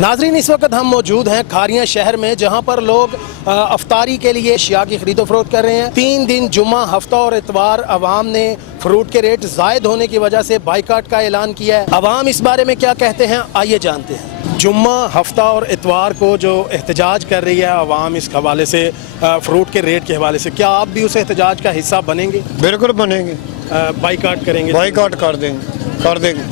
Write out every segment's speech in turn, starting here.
नाज़रीन, इस वक्त हम मौजूद हैं खारियां शहर में, जहां पर लोग अफ्तारी के लिए अशिया की खरीदो फरोख्त कर रहे हैं। 3 दिन जुम्मा, हफ्ता और इतवार अवाम ने फ्रूट के रेट ज़ायद होने की वजह से बाइकाट का ऐलान किया है। अवाम इस बारे में क्या कहते हैं, आइए जानते हैं। जुम्मा, हफ्ता और इतवार को जो एहतजाज कर रही है अवाम इस हवाले से, फ्रूट के रेट के हवाले से, क्या आप भी उस एहतजाज का हिस्सा बनेंगे? बिल्कुल बनेंगे। बाइकाट करेंगे? बाइकाट कर देंगे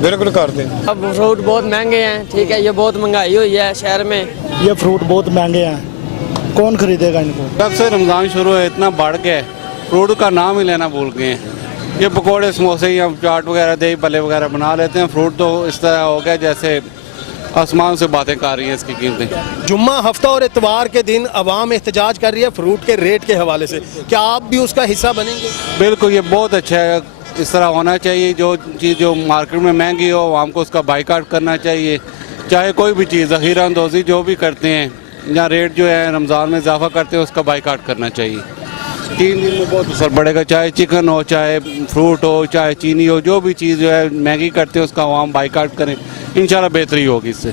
बिल्कुल कर देंगे। अब फ्रूट बहुत महंगे हैं, ठीक है, ये बहुत महंगाई हुई है शहर में। ये फ्रूट बहुत महंगे हैं, कौन खरीदेगा इनको? जब से रमज़ान शुरू है इतना बढ़ गया है, फ्रूट का नाम ही लेना भूल गए हैं। ये पकोड़े, समोसे या चाट वगैरह, दही भल्ले वगैरह बना लेते हैं। फ्रूट तो इस तरह हो गया जैसे आसमान से बातें कर रही हैं इसकी कीमतें। जुम्मा, हफ्ता और इतवार के दिन अवाम एहतजाज कर रही है फ्रूट के रेट के हवाले से, क्या आप भी उसका हिस्सा बनेंगे? बिल्कुल, ये बहुत अच्छा है, इस तरह होना चाहिए। जो चीज़ जो मार्केट में महंगी हो आवाम को उसका बाइकाट करना चाहिए। चाहे कोई भी चीज़ ज़ख़ीरा अंदोज़ी जो भी करते हैं या रेट जो है रमज़ान में इजाफा करते हैं उसका बाइकाट करना चाहिए। 3 दिन में बहुत असर पड़ेगा, चाहे चिकन हो, चाहे फ्रूट हो, चाहे चीनी हो, जो भी चीज़ जो है महंगी करते हैं उसका अवाम बाइकाट करें, इंशाल्लाह बेहतरी होगी इससे।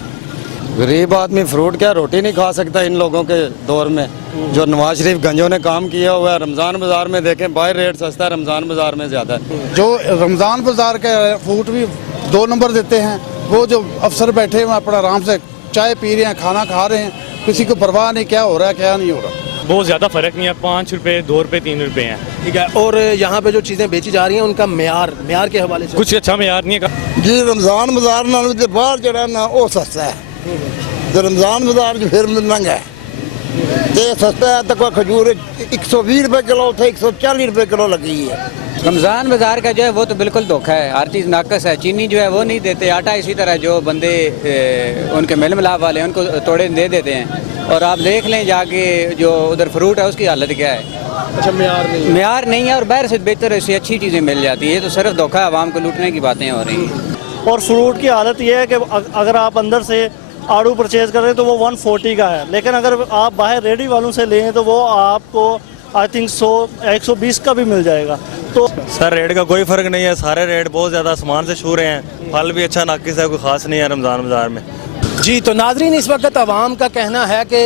गरीब आदमी फ्रूट क्या रोटी नहीं खा सकता इन लोगों के दौर में। जो नवाज शरीफ गंजों ने काम किया हुआ है, रमज़ान बाज़ार में देखें बाहर रेट सस्ता है, रमज़ान बाज़ार में ज़्यादा है। जो रमज़ान बाज़ार के फ्रूट भी 2 नंबर देते हैं, वो जो अफसर बैठे हुए अपना आराम से चाय पी रहे हैं, खाना खा रहे हैं, किसी को परवाह नहीं क्या हो रहा है क्या नहीं हो रहा। बहुत ज़्यादा फ़र्क नहीं है, 5 रुपये, 2 रुपये, 3 रुपये हैं। ठीक है, और यहाँ पे जो चीज़ें बेची जा रही हैं उनका मेयार के हवाले से कुछ अच्छा मेयार नहीं है जी। रमज़ान बाज़ार नालों जो बाहर जड़ा ना वो सस्ता है, तो रमज़ान बाज़ार जो फिर महंगा है। तो सस्ता है तो कोई खजूर 120 रुपये किलो थे, 140 रुपये किलो लगी है। रमज़ान बाज़ार का जो है वो तो बिल्कुल धोखा है, हर चीज़ नाकस है। चीनी जो है वो नहीं देते, आटा इसी तरह जो बंदे उनके मेल मिलाप वाले हैं उनको तोड़े दे देते हैं। और आप देख लें जाके जो उधर फ्रूट है उसकी हालत क्या है। अच्छा, मेयार नहीं है और बाहर से बेहतर ऐसी अच्छी चीज़ें मिल जाती है। ये तो सिर्फ धोखा है, आवाम को लूटने की बातें हो रही हैं। और फ्रूट की हालत ये है कि अगर आप अंदर से आड़ू परचेज कर रहे हैं तो वो 140 का है, लेकिन अगर आप बाहर रेडी वालों से लें तो वो आपको आई थिंक 120 का भी मिल जाएगा। तो सर रेट का कोई फ़र्क नहीं है, सारे रेट बहुत ज़्यादा आसमान से छू रहे हैं। फल भी अच्छा नाकिस है, कोई ख़ास नहीं है रमज़ान बाज़ार में। जी, तो नाज़रीन, इस वक्त अवाम का कहना है कि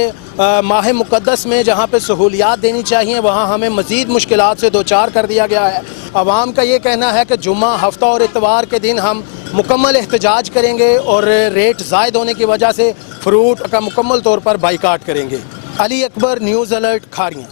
माह मुक़द्दस में जहाँ पे सहूलियात देनी चाहिए वहाँ हमें मज़ीद मुश्किलात से 2-4 कर दिया गया है। अवाम का ये कहना है कि जुम्मा, हफ्ता और इतवार के दिन हम मुकम्मल एहतजाज करेंगे और रेट ज़ायद होने की वजह से फ्रूट का मुकम्मल तौर पर बाइकाट करेंगे। Ali Akbar, news alert, Khariyan.